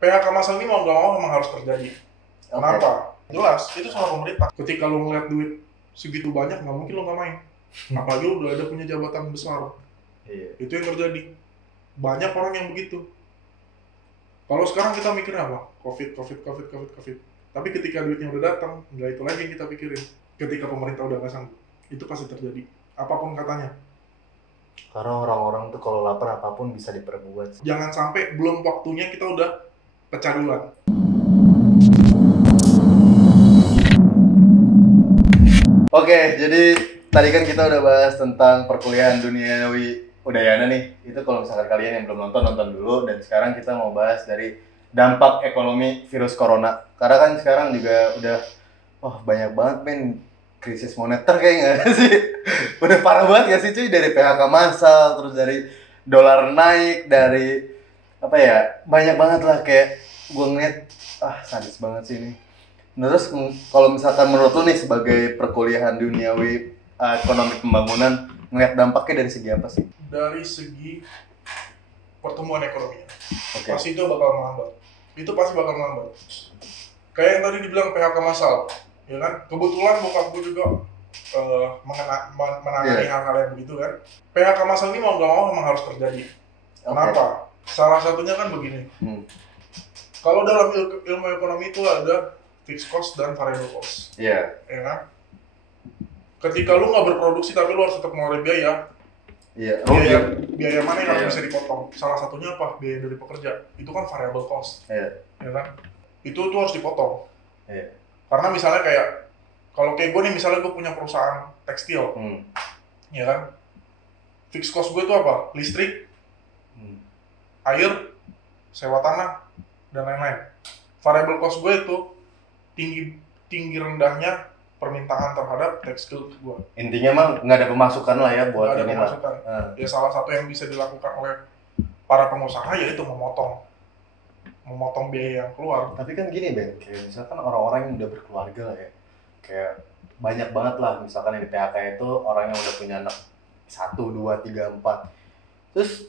PHK massal ini mau nggak mau memang harus terjadi. Kenapa? Jelas, itu salah pemerintah. Ketika lu ngeliat duit segitu banyak, nggak mungkin lu nggak main. Apalagi lu udah ada punya jabatan besar. Iya. Itu yang terjadi. Banyak orang yang begitu. Kalau sekarang kita mikirnya apa? Covid. Tapi ketika duitnya udah datang, nggak itu lagi yang kita pikirin. Ketika pemerintah udah nggak sanggup, itu pasti terjadi. Apapun katanya. Karena orang-orang tuh kalau lapar apapun bisa diperbuat. Jangan sampai belum waktunya kita udah pecah duluan. Oke, jadi tadi kan kita udah bahas tentang perkuliahan duniawi Udayana nih. Itu kalau misalkan kalian yang belum nonton dulu. Dan sekarang kita mau bahas dari dampak ekonomi virus corona. Karena kan sekarang juga udah banyak banget krisis moneter kayak nggak sih? Udah parah banget gak sih cuy? Dari PHK massal, terus dari dolar naik, dari banyak banget lah kayak gue ngeliat sadis banget sih ini. Nah, terus kalau misalkan menurut lu nih sebagai perkuliahan duniawi ekonomi pembangunan, ngeliat dampaknya dari segi apa sih? Dari segi pertumbuhan ekonominya. Okay. Pasti itu bakal melambat. Itu pasti bakal melambat. Kayak yang tadi dibilang PHK massal, ya kan? Kebetulan bokap gue juga menangani hal-hal yang begitu kan. PHK massal ini mau nggak mau memang harus terjadi. Kenapa? Salah satunya kan begini. Kalau dalam ilmu ekonomi itu ada fixed cost dan variable cost. Iya. Ya kan? Ketika lu nggak berproduksi tapi lu harus tetap mengeluarkan biaya. Iya. Biaya mana yang harus bisa dipotong? Salah satunya apa? Biaya dari pekerja. Itu kan variable cost. Iya. Ya kan? Itu harus dipotong. Iya. Karena misalnya kalau kayak gue nih, misalnya gue punya perusahaan tekstil. Ya kan? Fixed cost gue itu apa? Listrik, air, sewa tanah, dan lain-lain. Variable cost gue itu tinggi rendahnya permintaan terhadap tekstil gue. Intinya mah nggak ada pemasukan lah ya buat ini lah. Ya salah satu yang bisa dilakukan oleh para pengusaha yaitu memotong biaya yang keluar. Tapi kan gini Ben, kayak misalkan orang-orang yang udah berkeluarga lah ya, kayak banyak banget lah misalkan yang di PHK itu orang yang udah punya anak 1, 2, 3, 4 terus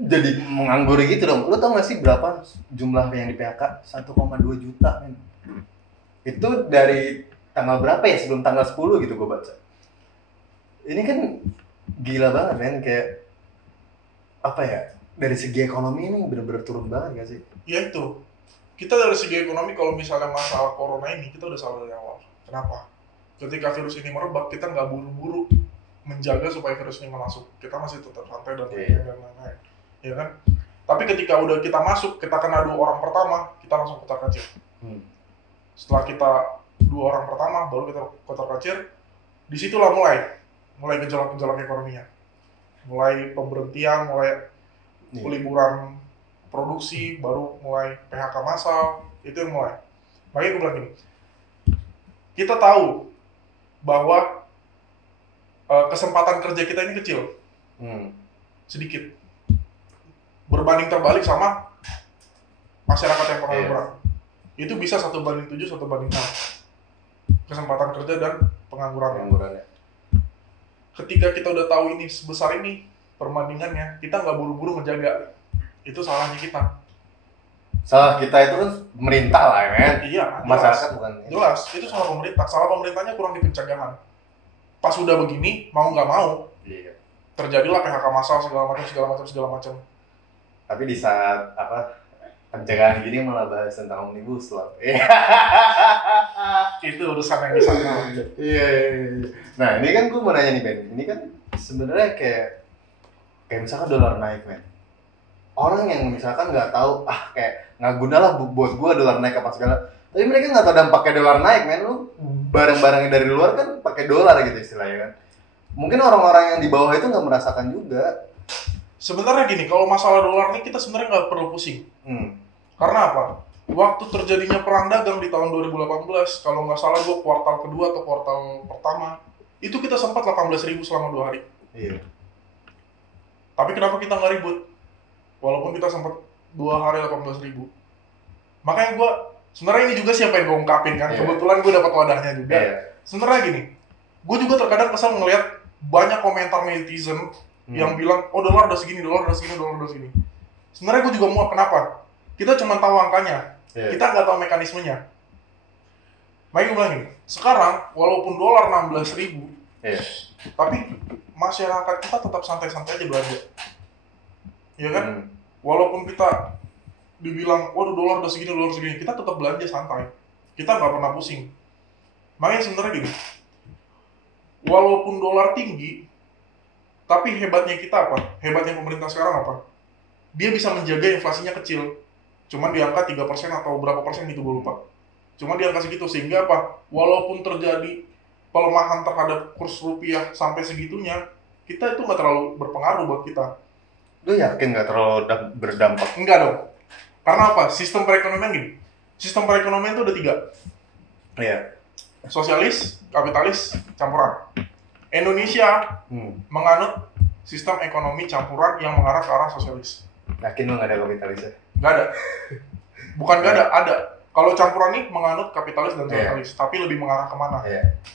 jadi menganggur gitu dong. Lu tau gak sih berapa jumlah yang di PHK? 1,2 juta men. Itu dari tanggal berapa ya, sebelum tanggal 10 gitu gue baca. Ini kan gila banget men, kayak dari segi ekonomi ini bener-bener turun banget gak sih? Ya itu, kita dari segi ekonomi kalau misalnya masalah corona ini kita udah salah dari awal. Kenapa? Ketika virus ini merebak, kita nggak buru-buru menjaga supaya virus ini masuk. Kita masih tetap santai dan lain-lain. Ya kan? Tapi ketika udah kita masuk, kita kena 2 orang pertama, kita langsung kocar-kacir. Setelah kita 2 orang pertama, baru kita kocar-kacir, disitulah mulai gejolak-gejolak ekonominya. Mulai pemberhentian, mulai peliburan produksi, baru mulai PHK massal, itu yang mulai. Makanya gue bilang gini, kita tahu bahwa kesempatan kerja kita ini kecil, sedikit, berbanding terbalik sama masyarakat yang pengangguran. Itu bisa 1:7, 1:6 kesempatan kerja dan penganggurannya. Ketika kita udah tahu ini sebesar ini perbandingannya, kita nggak buru-buru ngejaga. Itu salahnya kita. Salah kita itu kan pemerintah lah ya men. Iya, masyarakat bukan. Jelas, itu salah pemerintah. Salah pemerintahnya kurang di pencegahan. Pas udah begini, mau nggak mau, terjadilah PHK massal segala macam. Tapi di saat pencegahan gini malah bahas tentang omnibus law. Itu urusan yang di sana. Iya. Nah ini kan gue mau nanya nih Ben, ini kan sebenarnya kayak misalkan dolar naik men. Orang yang misalkan nggak tahu kayak nggak guna lah buat gue dolar naik apa segala. Tapi mereka nggak tahu dampaknya dolar naik men. Lu barang-barangnya dari luar kan pakai dolar gitu istilahnya kan. Mungkin orang-orang yang di bawah itu nggak merasakan juga. Sebenarnya gini, kalau masalah dolar ini kita sebenarnya nggak perlu pusing. Karena apa? Waktu terjadinya perang dagang di tahun 2018, kalau nggak salah gue kuartal kedua atau kuartal pertama, itu kita sempat 18.000 selama 2 hari. Iya. Tapi kenapa kita nggak ribut? Walaupun kita sempat 2 hari 18.000. Makanya gue, sebenarnya ini juga siapa yang gue ungkapin kan, kebetulan gue dapat wadahnya juga. Sebenarnya gini, gue juga terkadang kesal ngeliat banyak komentar netizen yang bilang, dolar udah segini. Sebenarnya gue juga muak, kenapa? Kita cuma tahu angkanya, Iya. kita nggak tahu mekanismenya. Makanya gue bilang gini, sekarang walaupun dolar 16.000, Iya. tapi masyarakat kita tetap santai-santai aja belanja. Ya kan? Hmm. Walaupun kita dibilang, waduh dolar udah segini, kita tetap belanja santai. Kita nggak pernah pusing. Makanya sebenarnya gini, walaupun dolar tinggi, tapi hebatnya kita apa? Hebatnya pemerintah sekarang apa? Dia bisa menjaga inflasinya kecil. Cuman di angka 3% atau berapa persen gitu, gue lupa. Cuma di angka segitu, sehingga apa? Walaupun terjadi pelemahan terhadap kurs rupiah sampai segitunya, kita itu nggak terlalu berpengaruh buat kita. Lu yakin nggak terlalu berdampak? Enggak dong. Karena apa? Sistem perekonomian gini. Sistem perekonomian itu ada 3. Iya. Sosialis, kapitalis, campuran. Indonesia menganut sistem ekonomi campuran yang mengarah ke arah sosialis. Yakin lu nggak ada kapitalisnya? Nggak ada. Bukan nggak ada. Kalau campuran ini menganut kapitalis dan sosialis, tapi lebih mengarah kemana?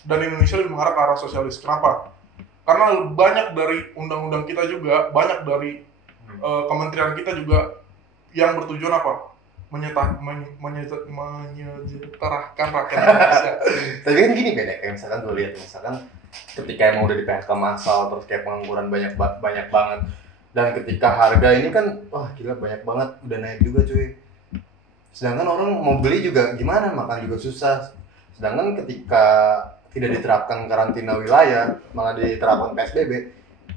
Dan Indonesia lebih mengarah ke arah sosialis. Kenapa? Karena banyak dari undang-undang kita juga, banyak dari kementerian kita juga yang bertujuan apa? Menyejahterakan rakyat Indonesia. Tapi kan gini beda, kayak misalkan gue lihat misalkan ketika emang udah di PHK massal terus kayak pengangguran banyak banget, dan ketika harga ini kan wah gila banyak banget udah naik juga cuy. Sedangkan orang mau beli juga gimana, makan juga susah. Sedangkan ketika tidak diterapkan karantina wilayah, malah diterapkan PSBB.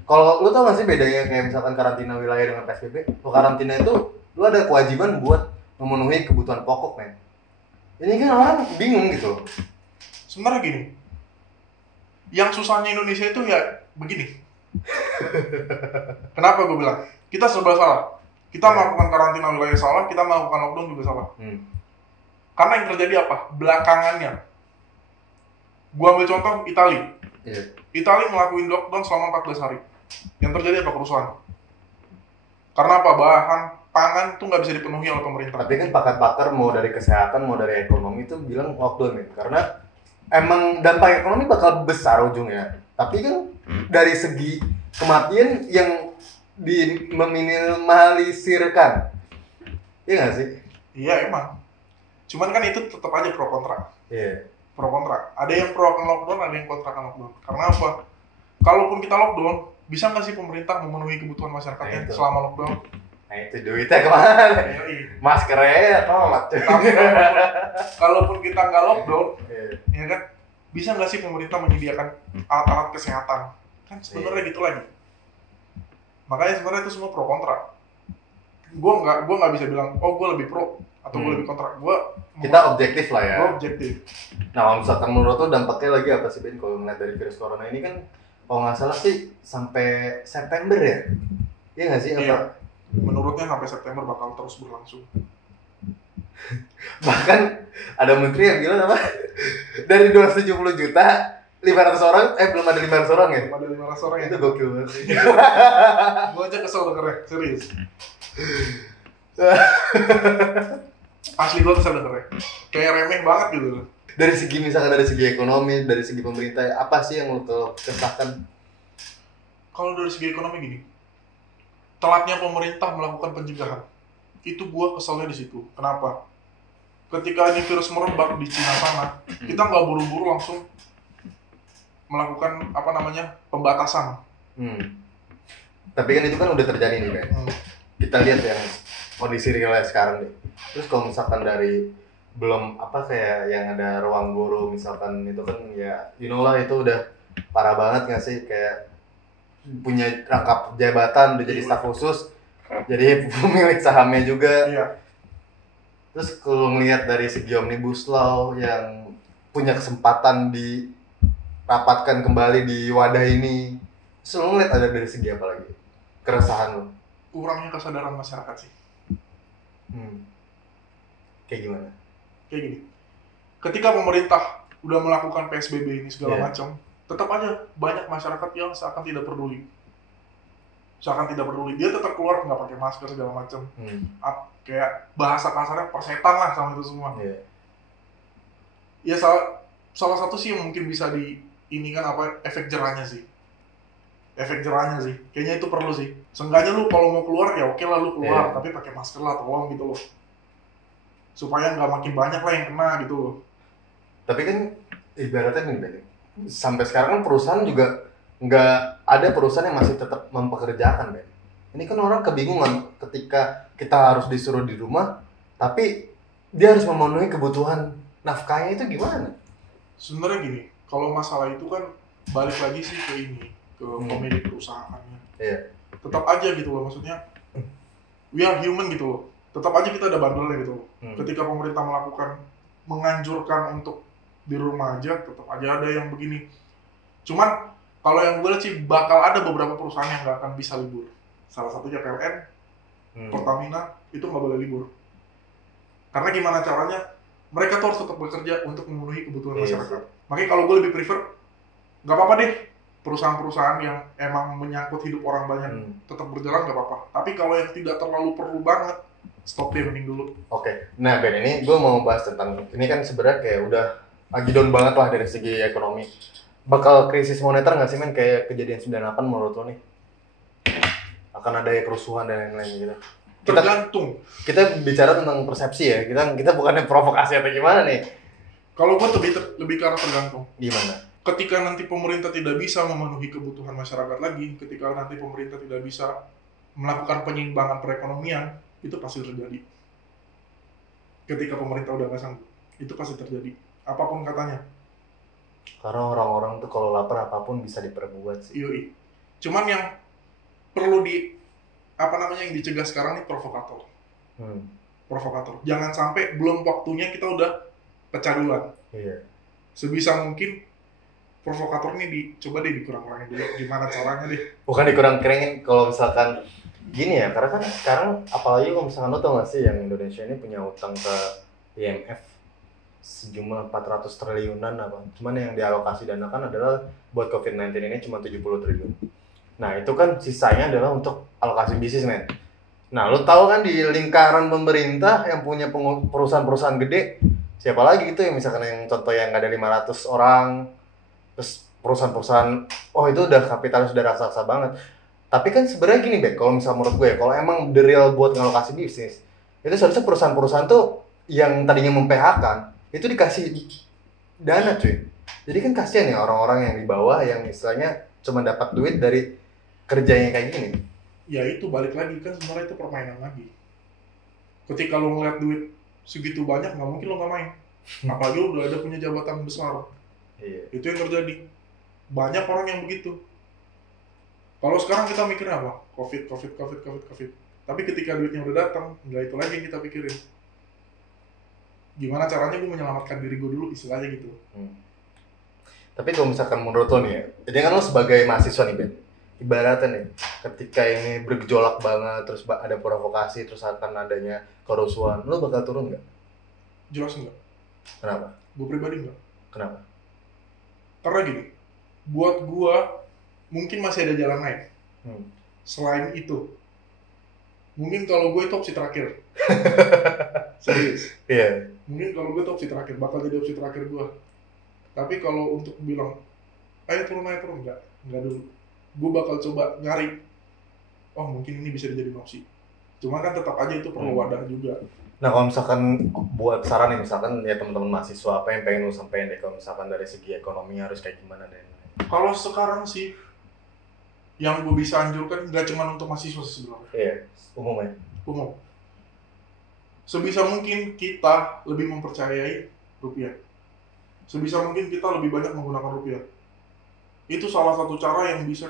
Kalau lu tau gak sih bedanya kayak misalkan karantina wilayah dengan PSBB? Kalau karantina itu lu ada kewajiban buat memenuhi kebutuhan pokok, men. Ini kan orang bingung gitu. Sebenarnya gini, yang susahnya Indonesia itu ya begini. Kenapa gue bilang? Kita serba salah. Kita melakukan karantina wilayah salah, kita melakukan lockdown juga salah. Karena yang terjadi apa? Belakangannya. Gua ambil contoh Italia. Italia ngelakuin lockdown selama 14 hari. Yang terjadi apa? Kerusuhan. Karena apa? Bahan pangan tuh nggak bisa dipenuhi oleh pemerintah. Tapi kan pakar-pakar mau dari kesehatan, mau dari ekonomi itu bilang lockdown nih. Karena emang dampak ekonomi bakal besar ujungnya. Tapi kan dari segi kematian yang meminimalisirkan. Iya nggak sih? Iya emang. Cuman kan itu tetap aja pro kontra. Iya. Pro kontra. Ada yang pro akan lockdown, ada yang kontra akan lockdown. Karena apa? Kalaupun kita lockdown, bisa nggak sih pemerintah memenuhi kebutuhan masyarakatnya selama lockdown? Nah itu duitnya kemana? Maskernya tolak. Kalaupun kita nggak lockdown, ya kan? Bisa nggak sih pemerintah menyediakan alat-alat kesehatan? Kan sebenarnya gitu lagi. Makanya sebenarnya itu semua pro kontra. Gue nggak bisa bilang, oh gue lebih pro atau gue lebih kontra. Kita objektif lah ya. Gue objektif. Nah, kalau misalkan menurut lo dampaknya lagi apa sih Ben kalau ngeliat dari virus corona ini kan kalau nggak salah sih sampai September ya? Iya nggak sih? Iya. Menurutnya sampai September bakal terus berlangsung. Bahkan ada menteri yang bilang apa? Dari 270 juta 500 orang, belum ada 500 orang ya? Belum ada 500 orang ya? Itu gokil banget sih. Gue aja kesel dengernya, serius. Asli gue kesel dengernya. Kayak remeh banget gitu loh. Dari segi misalkan dari segi ekonomi, dari segi pemerintah, apa sih yang lo kesahkan? Kalau dari segi ekonomi gini, telatnya pemerintah melakukan pencegahan. Itu gue keselnya di situ. Kenapa? Ketika ini virus merebak di Cina sana, kita nggak buru-buru langsung melakukan pembatasan. Tapi kan itu kan udah terjadi nih kan. Kita lihat yang kondisi realnya sekarang nih. Terus kalau misalkan dari belum kayak yang ada ruang guru misalkan itu kan ya you know lah itu udah parah banget nggak sih, kayak punya rangkap jabatan udah jadi staf khusus, jadi pemilik sahamnya juga. Iya. Terus kalau melihat dari segi omnibus law yang punya kesempatan dirapatkan kembali di wadah ini, terus lo ngeliat ada dari segi apa lagi? Keresahan lo? Kurangnya kesadaran masyarakat sih. Kayak gimana? Kayak gini. Ketika pemerintah udah melakukan PSBB ini segala macam, tetap aja banyak masyarakat yang seakan tidak peduli. Dia tetap keluar nggak pakai masker segala macam. Kayak bahasa kasarnya persetan lah sama itu semua. Ya salah satu sih yang mungkin bisa efek jerahnya sih. Kayaknya itu perlu sih. Seenggaknya lu kalau mau keluar ya oke lah lu keluar, tapi pakai masker lah, tolong gitu loh. supaya nggak makin banyak lah yang kena gitu loh. Tapi kan ibaratnya nih Ben, sampai sekarang kan perusahaan juga nggak ada perusahaan yang masih tetap mempekerjakan Ben. Ini kan orang kebingungan ketika kita harus disuruh di rumah, tapi dia harus memenuhi kebutuhan nafkahnya itu gimana? Sebenarnya gini, kalau masalah itu kan balik lagi sih ke ini, ke pemilik perusahaannya. Iya. Tetap aja gitu loh, maksudnya we are human gitu loh. Tetap aja kita ada bandelnya gitu loh. Ketika pemerintah menganjurkan untuk di rumah aja, tetap aja ada yang begini. Cuman kalau yang gue lihat sih bakal ada beberapa perusahaan yang nggak akan bisa libur. Salah satunya PLN, Pertamina itu nggak boleh libur. Karena gimana caranya? Mereka tuh harus tetap bekerja untuk memenuhi kebutuhan masyarakat. Makanya kalau gue lebih prefer, nggak apa-apa deh perusahaan-perusahaan yang emang menyangkut hidup orang banyak tetap berjalan nggak apa-apa. Tapi kalau yang tidak terlalu perlu banget, stop deh mending dulu. Oke. Nah Ben, ini gue mau bahas tentang, ini kan sebenarnya kayak udah lagi down banget lah dari segi ekonomi. Bakal krisis moneter nggak sih men, kayak kejadian 98 menurut lo nih? Akan ada kerusuhan dan lain-lain gitu. Tergantung. Kita bicara tentang persepsi ya, kita bukannya provokasi atau gimana nih? Kalau gue lebih ke arah tergantung. Gimana? Ketika nanti pemerintah tidak bisa memenuhi kebutuhan masyarakat lagi, ketika nanti pemerintah tidak bisa melakukan penyeimbangan perekonomian, itu pasti terjadi. Ketika pemerintah udah nggak sanggup, itu pasti terjadi. Apapun katanya. Karena orang-orang tuh kalau lapar apapun bisa diperbuat sih. Yoi. Cuman yang perlu yang dicegah sekarang nih provokator. Provokator. Jangan sampai belum waktunya kita udah pecah duluan. Iya. Sebisa mungkin provokator ini coba deh dikurang-kurangin dulu. Gimana caranya deh? Bukan dikurang-kurangin kalau misalkan gini ya, karena kan sekarang apalagi kalau misalkan lo tau gak sih yang Indonesia ini punya utang ke IMF sejumlah 400 triliunan apa. Cuman yang dialokasi danakan adalah buat COVID-19 ini cuma 70 triliun. Nah itu kan sisanya adalah untuk alokasi bisnis men. Nah lo tahu kan di lingkaran pemerintah yang punya perusahaan-perusahaan gede, siapa lagi gitu yang misalkan yang contoh yang ada 500 orang, terus perusahaan-perusahaan, oh itu udah kapitalis udah raksasa banget. Tapi kan sebenarnya gini deh, kalau misalnya menurut gue, kalau emang the real buat ngalokasi bisnis, itu seharusnya perusahaan-perusahaan tuh yang tadinya mem-PH-kan, itu dikasih dana cuy. Jadi kan kasihan ya orang-orang yang di bawah yang istilahnya cuma dapat duit dari kerjanya kayak gini. Ya itu balik lagi kan sebenarnya itu permainan lagi. Ketika lo ngeliat duit segitu banyak nggak mungkin lo nggak main. Apalagi lo udah ada punya jabatan besar. Iya. Itu yang terjadi. Banyak orang yang begitu. Kalau sekarang kita mikir apa? Covid. Tapi ketika duitnya udah datang, nggak itu lagi yang kita pikirin. Gimana caranya gue menyelamatkan diri gue dulu, istilahnya gitu. Tapi kalau misalkan menurut lo nih ya, jadi kan lo sebagai mahasiswa nih Ben, ibaratnya nih, ketika ini bergejolak banget, terus ada provokasi, terus akan adanya kerusuhan, lo bakal turun nggak? Jelas enggak. Kenapa? Gue pribadi enggak. Kenapa? Karena gini, buat gue mungkin masih ada jalan lain. Selain itu, mungkin kalau gue itu opsi terakhir. Serius. Iya. Mungkin kalau gue itu opsi terakhir, bakal jadi opsi terakhir gue. Tapi kalau untuk bilang, ayo turun, enggak dulu. Gue bakal coba nyari, oh mungkin ini bisa dijadiin opsi. Cuma kan tetap aja itu perlu wadah juga. Nah kalau misalkan buat saran nih, misalkan ya teman-teman mahasiswa, apa yang pengen lo sampein deh kalau misalkan dari segi ekonomi harus kayak gimana deh? Kalau sekarang sih, yang gue bisa anjurkan nggak cuma untuk mahasiswa sebenarnya. Iya, umumnya. Umum. Sebisa mungkin kita lebih mempercayai rupiah. Sebisa mungkin kita lebih banyak menggunakan rupiah. Itu salah satu cara yang bisa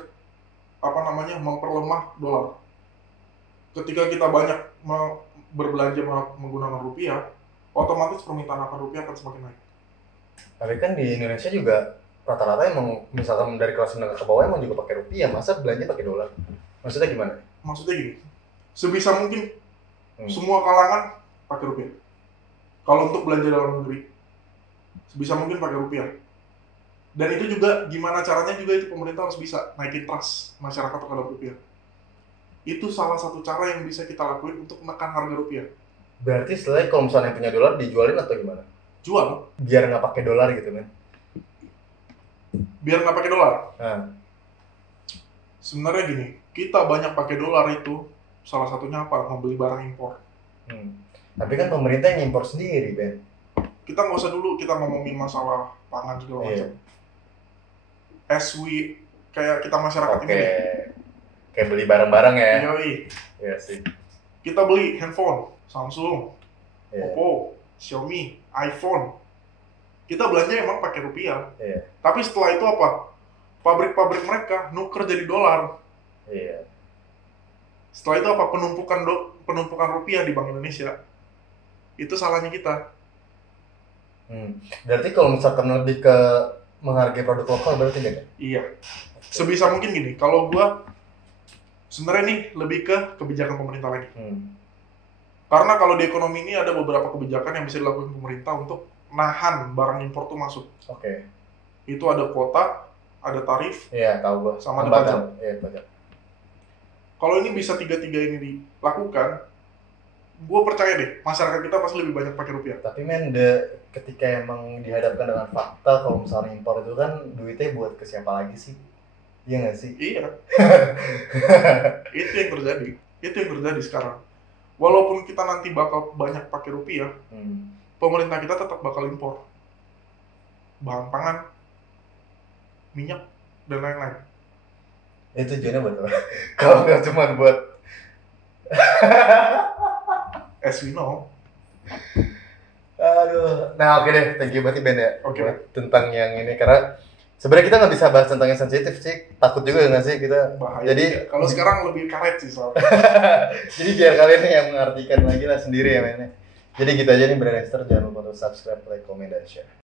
memperlemah dolar. Ketika kita banyak berbelanja menggunakan rupiah, otomatis permintaan akan rupiah akan semakin naik. Tapi kan di Indonesia juga rata-rata emang misalkan dari kelas menengah ke bawah emang juga pakai rupiah, masa belanja pakai dolar? Maksudnya gimana? Maksudnya gini, sebisa mungkin semua kalangan pakai rupiah. Kalau untuk belanja dalam negeri, sebisa mungkin pakai rupiah. Dan itu juga gimana caranya juga itu pemerintah harus bisa naikin trust masyarakat terhadap rupiah. Itu salah satu cara yang bisa kita lakuin untuk menekan harga rupiah. Berarti setelah kalau misalnya punya dolar dijualin atau gimana? Jual. Biar nggak pakai dolar gitu kan? Biar nggak pakai dolar. Sebenarnya gini, kita banyak pakai dolar itu salah satunya apa? Membeli barang impor. Tapi kan pemerintah yang impor sendiri, Ben. Kita nggak usah dulu kita ngomongin masalah pangan segala macam. As we kayak kita masyarakat ini nih. Kayak beli barang-barang ya. Yoi. Iya sih. Kita beli handphone, Samsung, Iya. Oppo, Xiaomi, iPhone. Kita belanja emang pakai rupiah. Iya. Tapi setelah itu apa? Pabrik-pabrik mereka nuker jadi dolar. Iya. Setelah itu apa? Penumpukan rupiah di Bank Indonesia. Itu salahnya kita. Berarti kalau misalkan lebih ke menghargai produk lokal berarti enggak kan? Iya. Sebisa mungkin gini, kalau gua sebenarnya nih lebih ke kebijakan pemerintah lagi. Karena kalau di ekonomi ini ada beberapa kebijakan yang bisa dilakukan pemerintah untuk nahan barang impor tuh masuk. Oke. Itu ada kuota, ada tarif, Iya, tahu gua. sama ada pajak. Iya, pajak. Kalau ini bisa tiga-tiga ini dilakukan, gue percaya deh masyarakat kita pasti lebih banyak pakai rupiah. Tapi ketika emang dihadapkan dengan fakta kalau misalnya impor itu kan duitnya buat ke siapa lagi sih? Iya nggak sih? Iya. Itu yang terjadi. Itu yang terjadi sekarang. Walaupun kita nanti bakal banyak pakai rupiah, pemerintah kita tetap bakal impor bahan pangan, minyak, dan lain-lain. Itu tujuannya buat apa? Kalau nggak cuma buat As we know. Aduh. Nah oke deh, thank you berarti Ben ya. Oke. Tentang yang ini karena sebenarnya kita nggak bisa bahas tentang yang sensitif sih. Takut juga nggak sih kita. Bahaya. Jadi kalau sekarang lebih karet sih soalnya. Jadi biar kalian yang mengartikan lagi lah sendiri ya mainnya. Jadi gitu aja nih Brand Exter, jangan lupa untuk subscribe, like, comment, dan share.